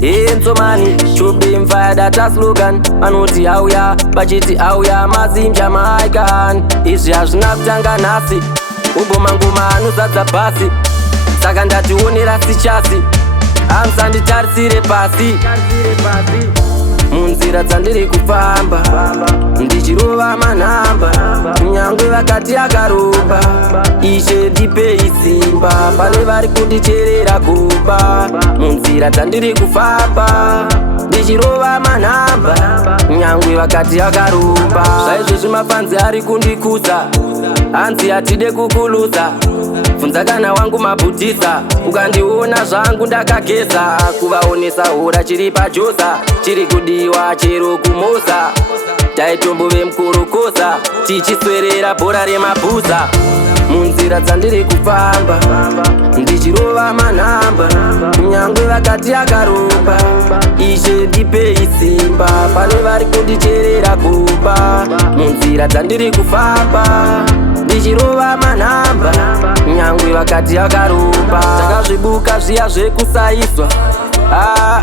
Enzomani, chubim fire that slogan. Anoti auya, bachiti auya, mazim Jamaican. Izvi hazvina kutanga nhasi, ubomangoma anozadza basi. Saka ndationera sichasi, amusanditarisire pasi. Munzira dzandiri kufamba ndichirova manhamba, kunyangwe vakati akarumba. Ishe ndipei simba, pane vari kundicherera gomba. Munzira dzandiri kufamba ndichirova manhamba, kunyangwe vakati akarumba. Zvaizvozvi mafanzi ari kundikuza, hanzi hatide kukuluza. Bvunza kana wangu mabhudhisa, ukandiona zvangu ndakageza. Kuvaonesa hura chiri pajosa, chiri kudiwa chero kumosa. Taitombo vemukorokosa, tichiswerera bhora remabhuza. Munzira dzandiri kufamba ndichirova manhamba, kunyangwe vakati akarumba. Ishe ndipei simba, pane vari kundicherera gomba. Munzira dzandiri kufamba ndichirova manhamba, kunyangwe vakati akarumba. Takazvibuka zviya zvekusaiswa,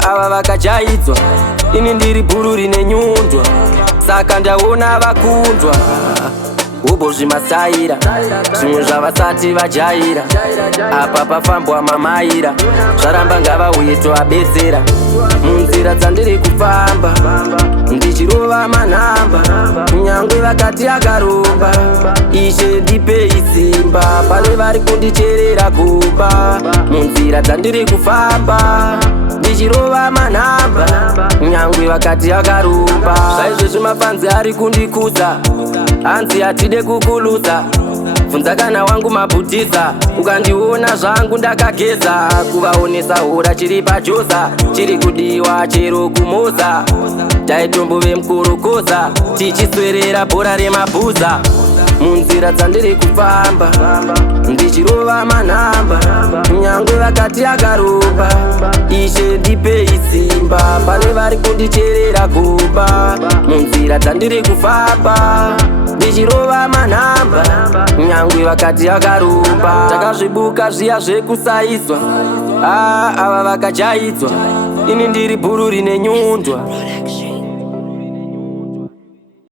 ava vakajaidzwa. Ini ndiri bhuru rine nyundwa, saka ndaona vakundwa. Ubo zvimasaira, zvimwe zvavasati vajaira. Apa pafambwa mamaira, zvaramba ngavauye toabetsera. Munzira dzandiri kufamba ndichirova manhamba, kunyangwe vakati akarumba. Ishe ndipei simba, pane vari kundicherera gomba. Munzira dzandiri kufamba ndichirova manhamba, kunyangwe vakati akarumba. Zvaizvozvi mafanzi ari kundikuza, hanzi hatide kukuluza. Bvunza kana wangu mabhudhisa, ukandiona zvangu ndakageza. Kuvaonesa hura chiri pajosa, chiri kudiwa chero kumosa. Taitombo vemukorokosa, tichiswerera bhora remabhuza. Munzira dzandiri kufamba ndichirova manhamba, kunyangwe vakati akarumba. Ishe ndipei simba, pane vari kundicherera gomba. Munzira dzandiri kufamba ndichirova manhamba, kunyangwe vakati akarumba. Takazvibuka zviya zvekusaiswa, ava vakajaidzwa. Ini ndiri bhuru rine nyundwa.